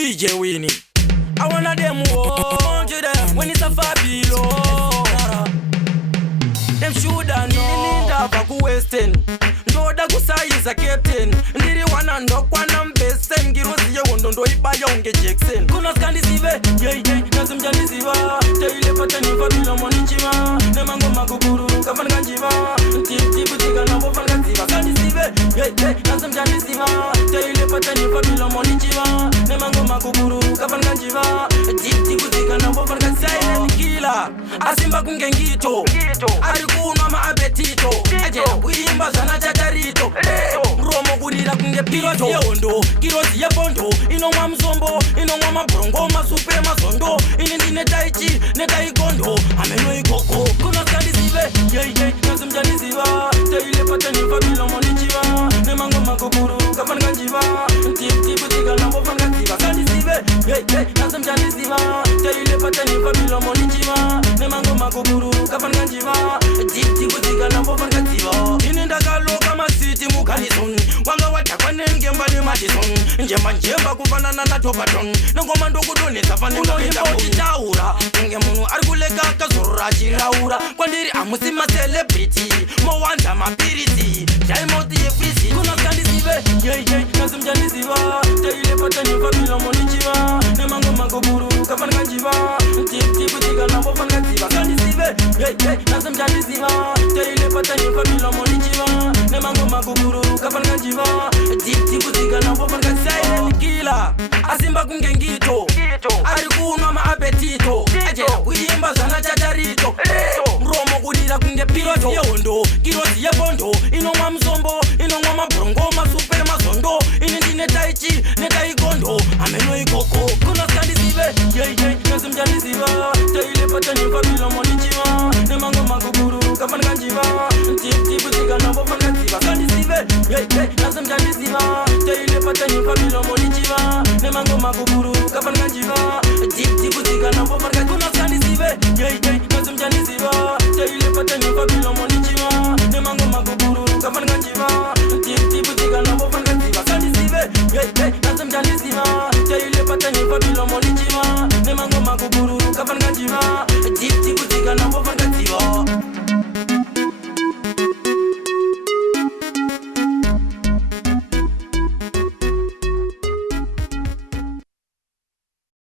DJ Winnie. I wanna them want to them when it's a fabulous. Them shoulda know that ku western. Ndo da kusayiza captain. Ndiri wana ndokwa na mbesten. Girozi ye wondo ndo ibaya unge Jackson. Kuna skandi sive, yeah, nazimjani ziva. Teile pata niva bila monichiva. Nemango makukuru, kafan kanjiva. Tip tiga na bofan kanziva. Skandi sive, yeah, nazimjani ziva. Teile pata niva bila monichiva. Nemango makukuru, kafan kanjiva. Tip tiga na bofan kanziva. Silent killer, asimba kungengito. Arikunwa ma appetito. Ajena kuimba zana chatarito. Romo kunira kunge pito. Kirozi ye bondo. Inongwa mzombo, inongwa mabrongo, masupe mazondo. Inindi netaichi, netaikondo. Ameno ikoko. Kuna skandi zive, yeah, nazimjani ziva. Teile pata niva bila monichiva. Nemango makukuru, kafan kanjiva. Tip tiga na bofan kanziva. Skandi zive, yeah, nazimjani ziva. Teile pata niva bila monichiva. Nemango makukuru, kafan kanjiva. Tip tiga na bofan kanziva. Ininda kaloka masiti mukalison. Wanga watakwa nenge mbali madison. Njemba kufanana na topaton. Nangoma ndokudoni safane ngapenda kuitaura. Nge munu arkuleka kazora chiraura. Kwandiri amusima celebrity. Mwanda mapiriti. Jaimoti efisi. Kuna skandi zive, yeah, nazimjani ziva. Teile pata niva bila monichiva. Nemango makukuru, kafan kanjiva. Tip tiga na bofan kanziva. Skandi zive, yeah, nazimjani ziva. Teile pata niva bila monichiva. Nemango makukuru, kafan kanjiva. Tip tiga na bofan kanziva.